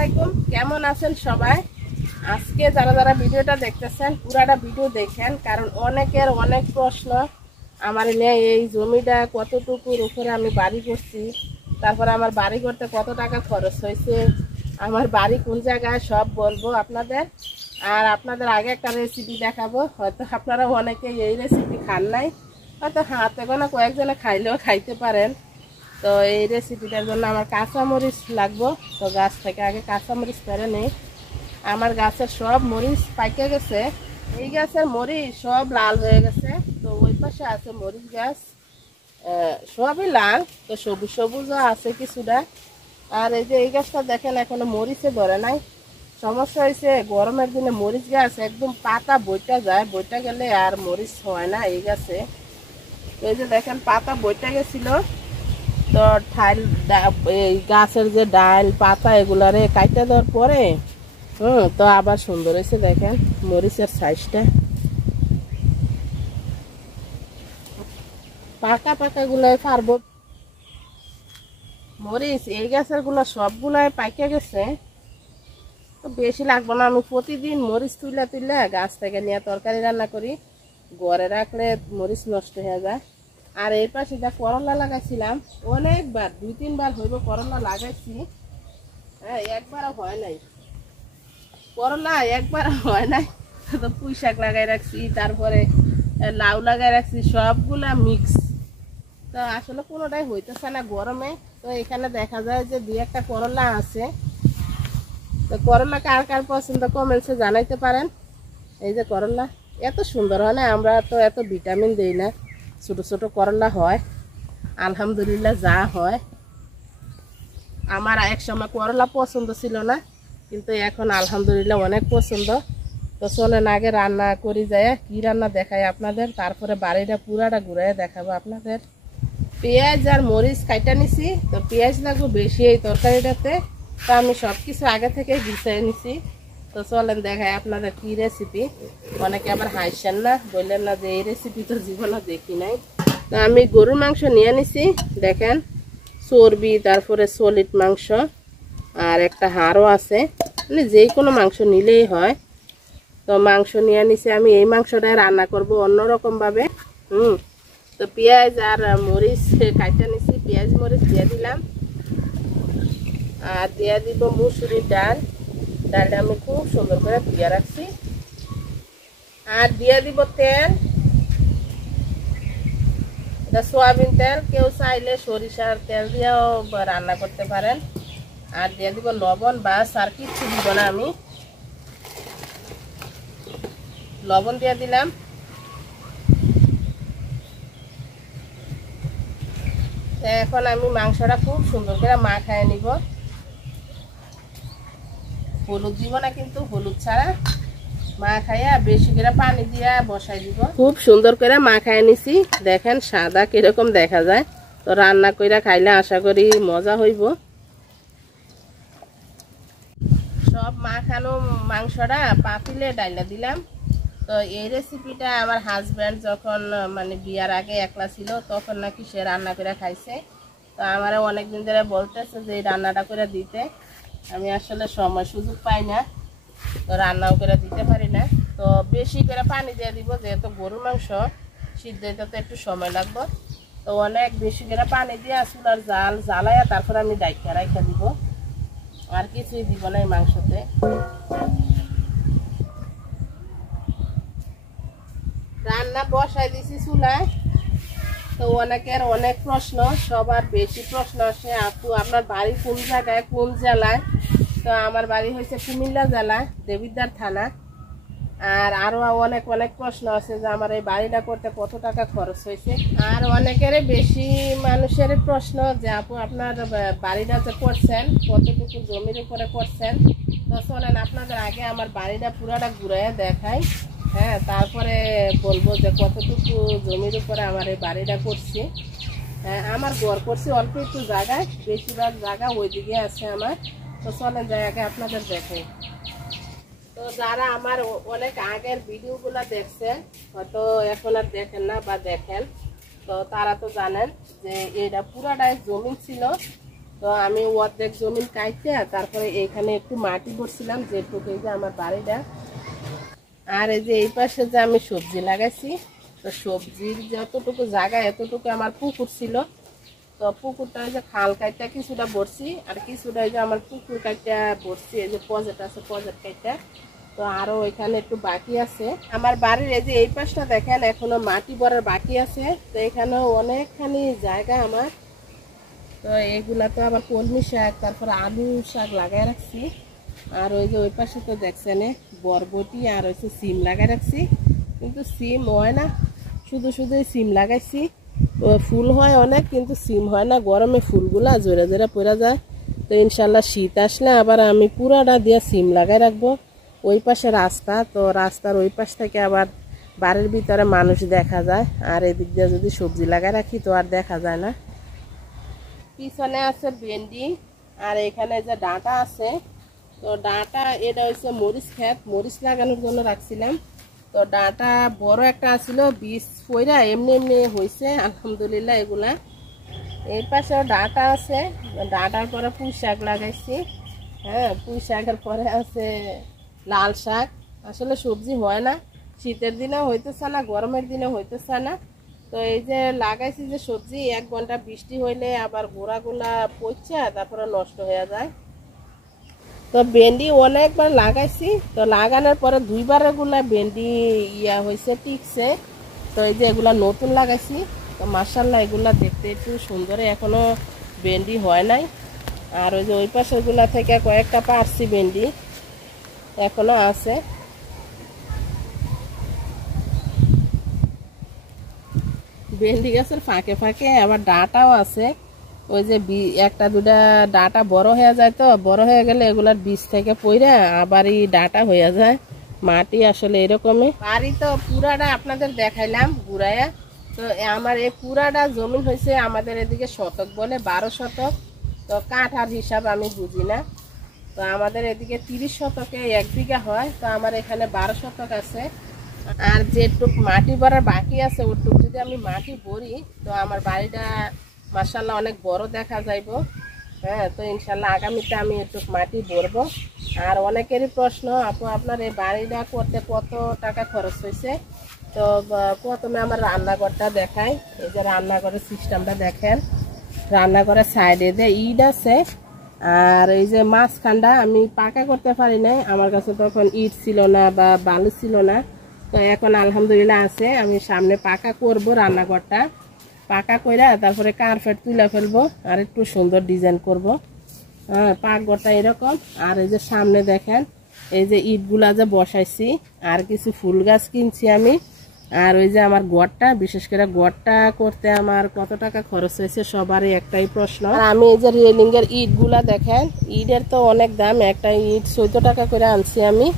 আলাইকুম, কেমন আছেন সবাই? আজকে যারা যারা ভিডিওটা দেখতেছেন পুরাটা ভিডিও দেখেন, কারণ অনেকের অনেক প্রশ্ন আমার নিয়ে। এই জমিটা কতটুকুর উপরে আমি বাড়ি করছি, তারপরে আমার বাড়ি করতে কত টাকা খরচ হয়েছে, আমার বাড়ি কোন জায়গায়, সব বলবো আপনাদের। আর আপনাদের আগে একটা রেসিপি দেখাবো, হয়তো আপনারা অনেকে এই রেসিপি খান নাই, হয়তো হাতে গোনা কয়েকজনে খাইলেও খাইতে পারেন। তো এই রেসিপিটার জন্য আমার কাঁচামরিচ লাগবো। তো গাছ থেকে আগে কাঁচামরিচ পেরে নেই। আমার গাছের সব মরিচ পাইকে গেছে, এই গাছের মরিচ সব লাল হয়ে গেছে। তো ওই পাশে আছে মরিচ গাছ, সবই লাল, তো সবুজ সবুজও আছে কিছুটা। আর এই যে এই গাছটা দেখেন এখনো মরিচে ধরে নাই। সমস্যা হয়েছে গরমের দিনে মরিচ গাছ একদম পাতা বইটা যায়, বইটা গেলে আর মরিচ হয় না এই গাছে। এই যে দেখেন পাতা বইটা গেছিল, তো এই গাছের যে ডাল পাতা এগুলারে কাইটা দেওয়ার পরে তো আবার সুন্দর হয়েছে। দেখেন মরিচের সাইজটা, পাকা পাকা গুলাই পারবো। মরিচ এই গাছের গুলো সবগুলাই পাইকে গেছে, তো বেশি লাগবো না। আমি প্রতিদিন মরিচ তুলে তুলে গাছ থেকে নিয়ে তরকারি রান্না করি, ঘরে রাখলে মরিচ নষ্ট হয়ে যায়। আর এই পাশে যা করলা লাগাইছিলাম, অনেকবার 2-3 বার হইব করলা লাগাইছি, হ্যাঁ একবারও হয় নাই করলা, একবার হয় নাই। তো পুঁই শাক লাগাই রাখছি, তারপরে লাউ লাগাই রাখছি, সবগুলা মিক্স। তো আসলে কোনোটাই হইতেছে না গরমে। তো এখানে দেখা যায় যে 2-1টা করলা আছে। তো করলা কার কার পছন্দ কমেন্টসে জানাইতে পারেন। এই যে করলা এত সুন্দর হয় না, আমরা তো এত ভিটামিন দেই না, ছোট ছোট করলা হয় আলহামদুলিল্লাহ যা হয়। আমার এক সময় করলা পছন্দ ছিল না, কিন্তু এখন আলহামদুলিল্লাহ অনেক পছন্দ। তো চলেন আগে রান্না করি, যায় কি রান্না দেখাই আপনাদের, তারপরে বাড়িটা পুরাটা ঘুরাই দেখাবো আপনাদের। পেঁয়াজ আর মরিচ কাইটা নিছি, তো পেঁয়াজ লাগবে বেশি এই তরকারিটাতে, তো আমি সব কিছু আগে থেকে গুছিয়ে নিছি। তো চলেন দেখাই আপনাদের কি রেসিপি। অনেকে আবার হাসছেন না, বললেন না যে এই রেসিপি তো জীবনে দেখি নাই। তো আমি গরুর মাংস নিয়ে নিছি, দেখেন চর্বি, তারপরে সলিড মাংস, আর একটা হাড়ও আছে, মানে যে কোনো মাংস নিলেই হয়। তো মাংস নিয়ে নিছি আমি, এই মাংসটাই রান্না করব অন্যরকম ভাবে। তো পেঁয়াজ আর মরিচ কাইটা নিছি, পেঁয়াজ মরিচ দিয়ে দিলাম। আর দিয়ে দিব মুসুরির ডাল, ডালটা আমি খুব সুন্দর করে ধুয়ে রাখছি। আর দিয়ে দিব তেল, এটা সোয়াবিন তেল, কেউ চাইলে সরিষার তেল দিয়েও রান্না করতে পারেন। আর দিয়ে দিব লবণ, বাস আর কিচ্ছু দিব না, আমি লবণ দিয়ে দিলাম। এখন আমি মাংসটা খুব সুন্দর করে মাখায় নিব। হলুদ দিব না কিন্তু, হলুদ ছাড়া মাখাইয়া বেশি করে পানি দিয়ে বসাই দিব। খুব সুন্দর করে মাখায় নিছি, দেখেন সাদা কিরকম দেখা যায়। তো রান্না করে খাইলে আশা করি মজা হইব। সব মাখানো মাংসটা পাতিলে ডাইলা দিলাম। তো এই রেসিপিটা আমার হাজব্যান্ড যখন মানে বিয়ার আগে একলা ছিল, তখন নাকি সে রান্না করে খাইছে। তো আমার অনেকদিন ধরে বলতেছে যে এই রান্নাটা করে দিতে, আমি আসলে সময় সুযোগ পাই না, তো রান্নাও করে দিতে পারি না। তো বেশি করে পানি দিয়ে দিব, যেহেতু গরুর মাংস সিদ্ধ হইতে তো একটু সময় লাগবে। তো অনেক বেশি করে পানি দিয়ে চুলার জাল জ্বালাইয়া তারপর আমি ডাইকা রাইখা দিব, আর কিছুই দিব না এই মাংসতে। রান্না বসাই দিছি চুলায়। তো অনেকের অনেক প্রশ্ন, সবার বেশি প্রশ্ন আসে, আপু আপনার বাড়ি কোন জায়গায়, কোন জেলায়? তো আমার বাড়ি হয়েছে কুমিল্লা জেলা, দেবিদ্বার থানা। আর আরো অনেক অনেক প্রশ্ন আছে যে আমার এই বাড়িটা করতে কত টাকা খরচ হয়েছে। আর অনেকের বেশি মানুষের প্রশ্ন যে আপু আপনার বাড়িটা যে করছেন কতটুকু জমির উপরে করছেন। তো চলেন আপনাদের আগে আমার বাড়িটা পুরাটা ঘুরাইয়া দেখাই, হ্যাঁ তারপরে বলবো যে কতটুকু জমির উপরে আমার এই বাড়িটা করছি। হ্যাঁ আমার ঘর করছি অল্প একটু জায়গায়, বেশিরভাগ জায়গা ওইদিকে আছে আমার। তো চলেন যাই আগে আপনাদের দেখাই। তো যারা আমার অনেক আগের ভিডিওগুলো দেখছেন, হয়তো এখন আর দেখেন না বা দেখেন, তো তারা তো জানেন যে এটা পুরাটাই জমি ছিল। তো আমি অর্ধেক জমি কাটতে তারপরে এখানে একটু মাটি করছিলাম, যেটুকু এই যে আমার বাড়িটা। আর এই যে এই পাশে যে আমি সবজি লাগাইছি, তো সবজির যতটুকু জায়গা এতটুকু আমার পুকুর ছিল। তো পুকুরটা ওই যে খাল কাইটা কিছুটা ভরছি, আর কিছুটা ওই যে আমার পুকুর কাইটা ভরছি, এই যে পজেট আছে পজেট কাইটা। তো আরো এখানে একটু বাকি আছে। আমার বাড়ির এই যে এই পাশটা দেখেন এখনো মাটি ভরার বাকি আছে। তো এখানেও অনেকখানি জায়গা আমার। তো এগুলা তো আবার কলমি শাক, তারপরে আলু শাক লাগাই রাখছি। আর ওই যে ওই পাশে তো দেখছেন বরবটি আর হচ্ছে সিম লাগাই রাখছি, কিন্তু সিম হয় না, শুধু শুধু সিম লাগাইছি। ফুল হয় অনেক, কিন্তু সিম হয় না। গরমে ফুলগুলা জোরে জোরে পড়ে যায়। তো ইনশাল্লাহ শীত আসলে আবার আমি পুরাটা দিয়ে সিম লাগাই রাখবো। ওই পাশে রাস্তা, তো রাস্তার ওই পাশ থেকে আবার বাড়ির ভিতরে মানুষ দেখা যায়। আর এদিক দিয়ে যদি সবজি লাগাই রাখি তো আর দেখা যায় না। পিছনে আছে ভেন্ডি, আর এখানে যে ডাঁটা আছে, তো ডাঁটা এটা হচ্ছে মরিচ ক্ষেত, মরিচ লাগানোর জন্য রাখছিলাম। তো ডাঁটা বড় একটা আছিল, বীজ পইরা এমনি এমনি হয়েছে আলহামদুলিল্লাহ এগুলা। এই পাশেও ডাঁটা আছে, ডাঁটার পরে পুঁই শাক লাগাইছি। হ্যাঁ, পুঁই শাকের পরে আছে লাল শাক। আসলে সবজি হয় না, শীতের দিনে হইতেছে না, গরমের দিনে হইতেছে না। তো এই যে লাগাইছি যে সবজি, 1 ঘন্টা বৃষ্টি হইলে আবার গোড়াগুলা পচে তারপরে নষ্ট হয়ে যায়। তো ভেন্ডি অনেকবার লাগাইছি, তো লাগানোর পরে 2বার এগুলা ভেন্ডি হয়েছে টিকছে। তো এই যে এগুলা নতুন লাগাইছি, তো মাশাআল্লাহ এগুলা দেখতে একটু সুন্দর, এখনো ভেন্ডি হয় নাই। আর ওই যে ওই পাশে এগুলা থেকে কয়েকটা পারছি ভেন্ডি এখনো আছে। ভেন্ডি গাছের ফাঁকে ফাঁকে আবার ডাঁটাও আছে। ওই যে একটা দুটা ডাঁটা বড় হয়ে যায়, তো বড় হয়ে গেলে এগুলার বীজ থেকে পইরা আবারই ডাঁটা হয়ে যায়। মাটি আসলে এরকমই। বাড়ি তো পুরাটা আপনাদের দেখাইলাম ঘুরাইয়া। তো আমার এই পুরাটা জমি হয়েছে আমাদের এদিকে শতক বলে, 12 শতক। তো কাঠার হিসাব আমি বুঝি না। তো আমাদের এদিকে 30 শতকে 1 বিঘা হয়। তো আমার এখানে 12 শতক আছে। আর যেটুক মাটি ভরার বাকি আছে ওটুক যদি আমি মাটি ভরি, তো আমার বাড়িটা মাশাআল্লাহ অনেক বড় দেখা যাইব। হ্যাঁ, তো ইনশাল্লাহ আগামীতে আমি একটু মাটি ভরবো। আর অনেকেরই প্রশ্ন, আপু আপনার এই বাড়িটা করতে কত টাকা খরচ হয়েছে? তো প্রথমে আমার রান্নাঘরটা দেখাই। এই যে রান্নাঘরের সিস্টেমটা দেখেন, রান্নাঘরের সাইডে যে ইট আছে, আর এই যে মাঝখানটা আমি পাকা করতে পারি নাই, আমার কাছে তখন ইট ছিল না বা বালু ছিল না। তো এখন আলহামদুলিল্লাহ আছে। আমি সামনে পাকা করব রান্নাঘরটা, পাকা কইরা তারপরে কার্পেট তুলে ফেলবো আর একটু সুন্দর ডিজাইন করব। হ্যাঁ, পাকঘরটা এরকম। আর এই যে সামনে দেখেন এই যে ইটগুলা যে বসাইছি, আর কিছু ফুল গাছ কিনছি আমি। আর ওই যে আমার ঘরটা, বিশেষ করে ঘরটা করতে আমার কত টাকা খরচ হয়েছে সবারই একটাই প্রশ্ন। আর আমি এই যে রেলিং এর ইটগুলা দেখেন, ইটের তো অনেক দাম, একটা ইট 14 টাকা করে আনছি আমি।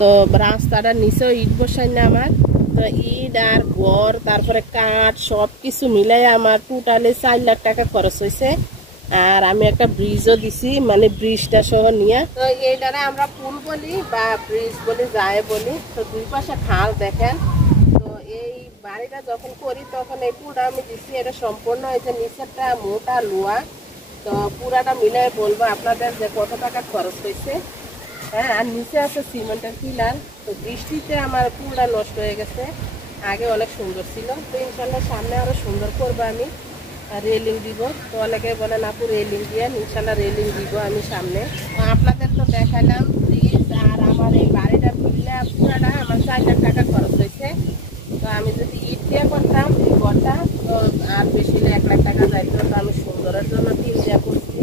তো রাস্তাটার নিচেও ইট বসাই না আমার। তো ইট আর ঘর তারপরে কাঠ সব কিছু মিলাই আমার টোটালি 4 লাখ টাকা খরচ হয়েছে। আর আমি একটা ব্রিজও দিছি, মানে ব্রিজটা সহ নিয়ে। তো এইটারে আমরা পুল বলি বা ব্রিজ বলি, যায় বলি। তো 2 পাশে খাল দেখেন। তো এই বাড়িটা যখন করি তখন এই পুলটা আমি দিছি, এটা সম্পূর্ণ এই যে নিচেরটা মোটা লোহা। তো পুরাটা মিলে বলবো আপনাদের যে কত টাকা খরচ হয়েছে। হ্যাঁ, আর নিচে আছে সিমেন্টের পিলার। তো বৃষ্টিতে আমার পুলটা নষ্ট হয়ে গেছে, আগে অনেক সুন্দর ছিল। তো ইনশাল্লাহ সামনে আরো সুন্দর করবো আমি, রেলিং দিব। তো অনেকে বলেন আপু রেলিং দিয়ে, ইনশাল্লাহ রেলিং দিব আমি সামনে। আপনাদের তো দেখালাম ব্রিজ। আর আমার এই বাড়িটা মিলে পুরাটা আমার 4 লাখ টাকা খরচ হয়েছে। তো আমি যদি ইট দিয়ে করতাম এই ঘরটা, তো আর বেশি 1 লাখ টাকা যাইতো। তো আমি সুন্দরের জন্য টিন দিয়ে করছি,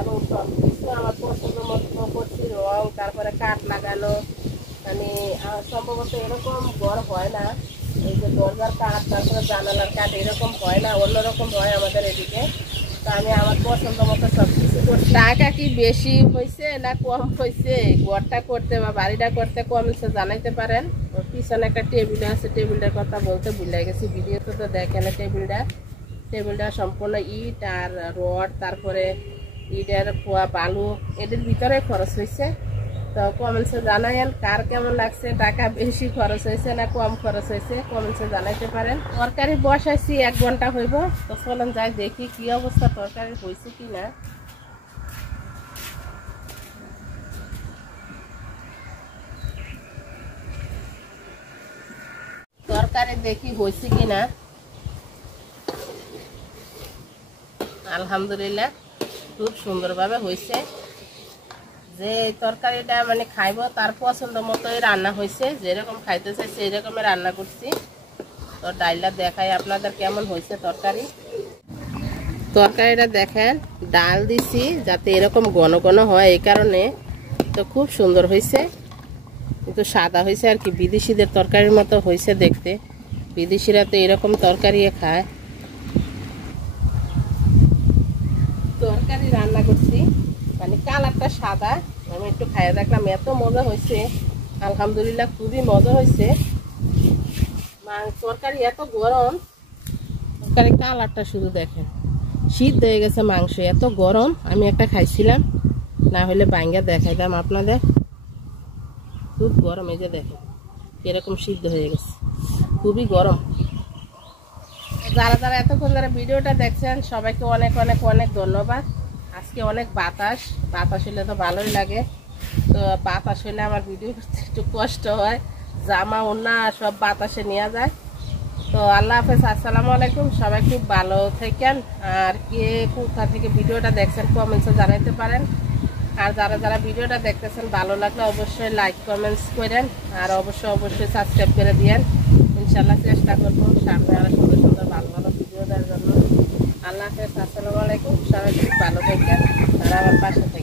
এবং সব কিছু আমার পছন্দ মতো করছি, রং তারপরে কাঠ লাগানো। মানে সম্ভবত এরকম ঘর হয় না, এই যে দরজার কাঠ তারপরে জানালার কাঠ এরকম হয় না, অন্যরকম হয় আমাদের এদিকে। তো আমি আমার পছন্দ মতো সব কিছু করছি। টাকা কি বেশি হয়েছে না কম হয়েছে ঘরটা করতে বা বাড়িটা করতে, কমেন্টসে জানাইতে পারেন। পিছনে একটা টেবিল আছে, টেবিলটার কথা বলতে ভুলে গেছি, ভিডিওতে তো দেখেন। টেবিলটা সম্পূর্ণ ইট আর রড, তারপরে ইটের পোয়া বালু, এদের ভিতরে খরচ হয়েছে। তো কমেন্টসে জানাইন কার কেমন লাগছে, টাকা বেশি খরচ হয়েছে না কম খরচ হয়েছে, কমেন্টসে জানাইতে পারেন। তরকারি বসাইছি 1 ঘন্টা হইব। তো চলেন যাই দেখি কি অবস্থা, তরকারি হয়েছে কি না। তরকারি দেখি হয়েছে কিনা। আলহামদুলিল্লাহ খুব সুন্দরভাবে হয়েছে। যে তরকারিটা মানে খাইব তার পছন্দ মতোই রান্না হয়েছে, যেরকম খাইতে চাই সেই রকমের রান্না করছি। তো ডালটা দেখাই আপনাদের কেমন হয়েছে তরকারি। তরকারিটা দেখেন, ডাল দিছি যাতে এরকম ঘন ঘন হয়, এই কারণে। তো খুব সুন্দর হয়েছে, কিন্তু সাদা হয়েছে আর কি, বিদেশিদের তরকারির মতো হয়েছে দেখতে। বিদেশিরা তো এরকম তরকারি খায়। তরকারি রান্না করছি মানে কালারটা সাদা, আমি একটু খাইয়ে দেখলাম, এত মজা হয়েছে আলহামদুলিল্লাহ, খুবই মজা হয়েছে। তরকারি এত গরম, তরকারি কালারটা শুধু দেখেন, সিদ্ধ হয়ে গেছে মাংস, এত গরম। আমি একটা খাইছিলাম, না হলে বাইঙ্গা দেখাইতাম আপনাদের। খুব গরম, এই যে দেখেন এরকম সিদ্ধ হয়ে গেছে, খুবই গরম। যারা যারা এতক্ষণ ধরে ভিডিওটা দেখছেন সবাইকে অনেক অনেক অনেক ধন্যবাদ। আজকে অনেক বাতাস, বাতাস হলে তো ভালোই লাগে। তো বাতাস হলে আমার ভিডিও করতে একটু কষ্ট হয়, জামা ওড়না সব বাতাসে নিয়ে যায়। তো আল্লাহ হাফেজ, আসসালামু আলাইকুম। সবাই খুব ভালো থাকেন। আর কে কোথা থেকে ভিডিওটা দেখছেন কমেন্টসে জানাইতে পারেন। আর যারা যারা ভিডিওটা দেখতেছেন ভালো লাগলে অবশ্যই লাইক কমেন্টস করেন, আর অবশ্যই সাবস্ক্রাইব করে দিয়েন। ইনশাল্লাহ চেষ্টা করবো সামনে আরো সুন্দর সুন্দর ভালো ভালো ভিডিও দেওয়ার জন্য। আল্লাহ হাফেজ, আসসালামু আলাইকুম। সবাই খুব ভালো থাকেন আর আমার পাশে থাকেন।